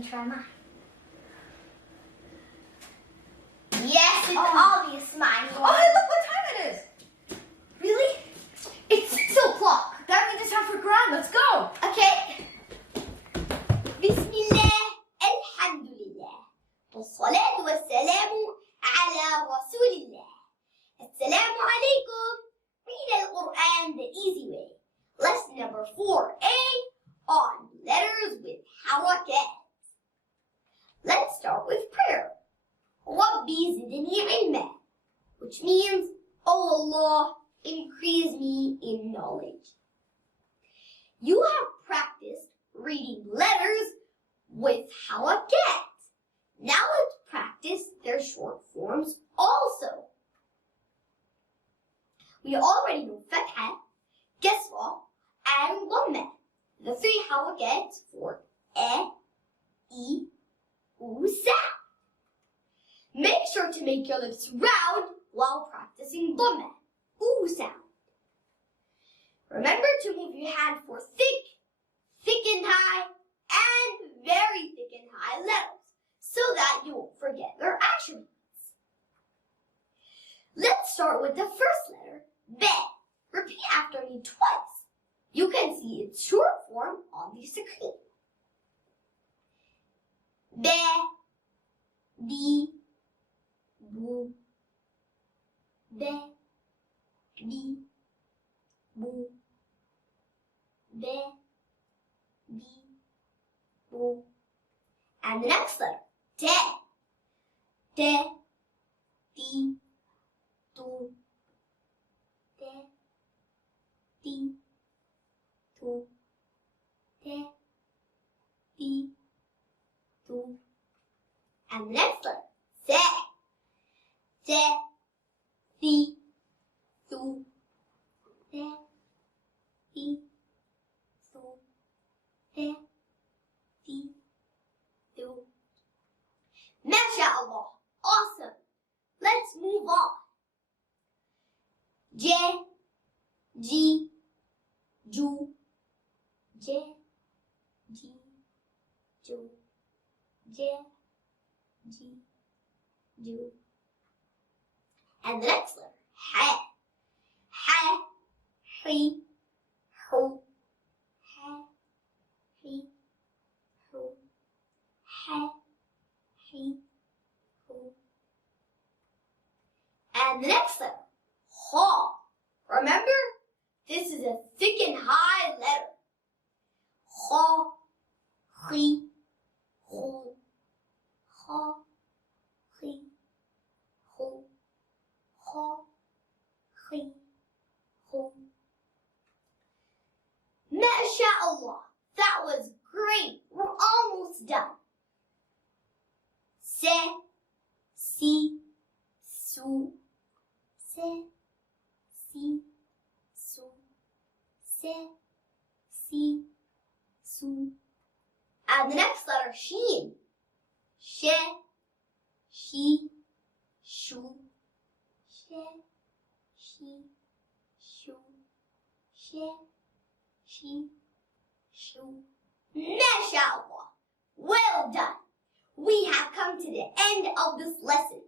me try mine. Yes, it's obvious mine. Oh, hey, look what time it is. Really? It's 6 o'clock. That means it's time for Quran. Let's go. Okay. Bismillah, Alhamdulillah. والصلاة والسلام على رسول الله. Assalamu alaikum. Read Al-Qur'an the easy way. Lesson number 4a on letters with Harakaat. Let's start with prayer. Rabbi zidni ilma, which means, oh Allah, increase me in knowledge. You have practiced reading letters with Harakaat. Now let's practice their short forms also. We already know Fatha, Kasra, and Dhamma, the 3 Harakats for A, E, U, Sa. Make sure to make your lips round while practicing Dhamma, U sound. Remember to move your hand for thick, thick and high, and very thick and high letters, so that you won't forget their attributes. Let's start with the first letter, Be. Repeat after me twice. You can see its short form on the screen. Be, Bi, Bu. Be, Bi, Bu. Be, Bi, Bu. And the next letter, Te. Te, Ti, Tu. Te, Ti, Tu. Te, Ti, Tu. And the next letter, Se. Te, Ti, Tu. Te, Ti, Tu. Te, Ti, Tu. MashaAllah. Awesome. Let's move on. J, G, Ju. J, G, Ju. J, G, Ju. And the next letter, Ha. Ha, Hi, Hu. Ha, Hi, Hu. Ha, Hi, Hu. And the next letter, Ha. Remember, this is a thick and high letter. Ha, Hi, Hu. Ha, Hi, Hu. Ha, Hi, Hu. MashaAllah, that was great. We're almost done. Se, Si, Su. Se, Si, Su. Se, Si, Su. And the next letter, Sheen. She, She, Shu. She, She, Shu. She, She, Shu. MashaAllah. Well done. We have come to the end of this lesson.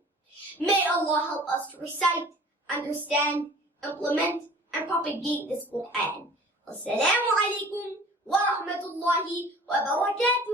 May Allah help us to recite, understand, implement, and propagate this Qur'an. Wassalamu alaikum wa rahmatullahi wa barakatuh.